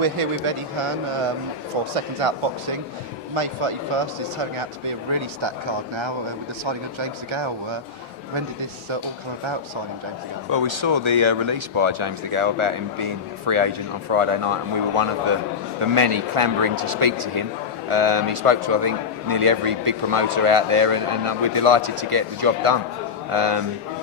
We're here with Eddie Hearn for Seconds Out Boxing. May 31st is turning out to be a really stacked card now with the signing of James DeGale. When did this all come about, signing James DeGale? Well, we saw the release by James DeGale about him being a free agent on Friday night, and we were one of the many clambering to speak to him. He spoke to, I think, nearly every big promoter out there, and we're delighted to get the job done.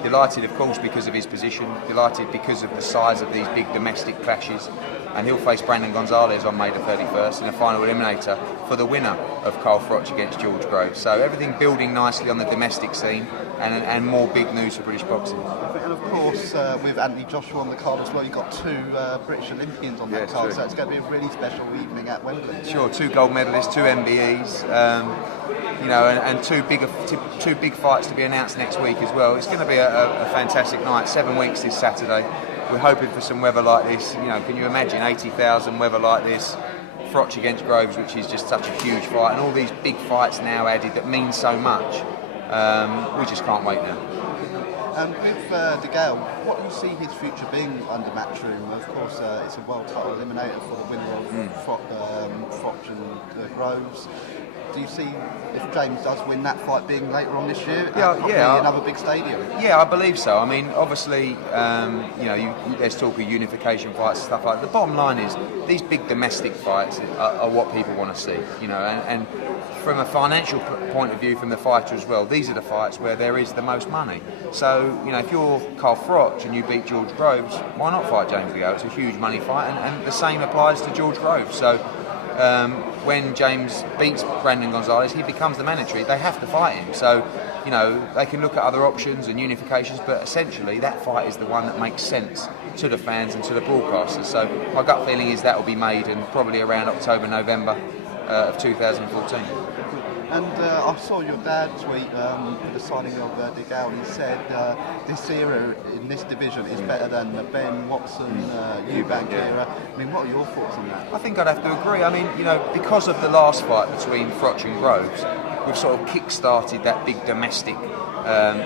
Delighted, of course, because of his position, delighted because of the size of these big domestic clashes, and he'll face Brandon Gonzalez on May the 31st in a final eliminator for the winner of Carl Froch against George Groves. So everything building nicely on the domestic scene, and more big news for British boxing. And of course, with Anthony Joshua on the card as well, you've got two British Olympians on that card, so it's going to be a really special evening at Wembley. Sure, two gold medalists, two MBEs, and two big fights to be announced next week as well. It's going to be a fantastic night. 7 weeks this Saturday. We're hoping for some weather like this. Can you imagine 80,000 weather like this? Froch against Groves, which is just such a huge fight, and all these big fights now added that mean so much. We just can't wait now. With DeGale, what do you see his future being under Matchroom? Of course, it's a world title eliminator for the winner of Froch and Groves. Do you see, if James does win that fight, being later on this year, another big stadium? Yeah, I believe so. I mean, obviously, there's talk of unification fights and stuff like that. The bottom line is, these big domestic fights are what people want to see, and from a financial point of view, from the fighter as well, these are the fights where there is the most money. So, if you're Carl Froch and you beat George Groves, why not fight James DeGale? It's a huge money fight, and the same applies to George Groves. So, when James beats Brandon Gonzalez, he becomes the mandatory. They have to fight him. So, they can look at other options and unifications, but essentially that fight is the one that makes sense to the fans and to the broadcasters. So my gut feeling is that will be made, and probably around October, November of 2014. And I saw your dad tweet with the signing of DeGale. He said this era in this division is better than the Ben Watson, Eubank era. I mean, what are your thoughts on that? I think I'd have to agree. I mean, because of the last fight between Froch and Groves, we've sort of kick-started that big domestic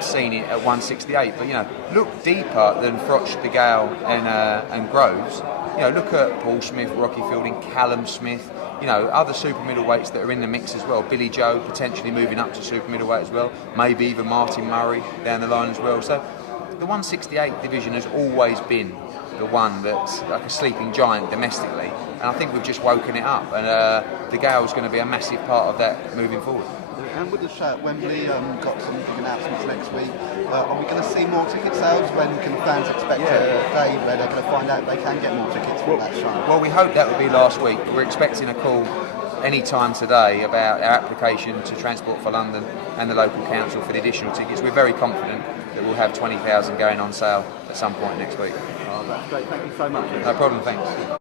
scene at 168. But, look deeper than Froch, DeGale and Groves. Look at Paul Smith, Rocky Fielding, Callum Smith, other super middleweights that are in the mix as well. Billy Joe potentially moving up to super middleweight as well. Maybe even Martin Murray down the line as well. So the 168 division has always been the one that's like a sleeping giant domestically. And I think we've just woken it up. And DeGale's going to be a massive part of that moving forward. And with the show at Wembley, got some big announcements next week. Are we going to see more ticket sales? When can fans expect a day where they're going to find out they can get more tickets for that show? Well, we hope that will be last week. We're expecting a call any time today about our application to Transport for London and the local council for the additional tickets. We're very confident that we'll have 20,000 going on sale at some point next week. Oh, that's great. Thank you so much. No problem, thanks.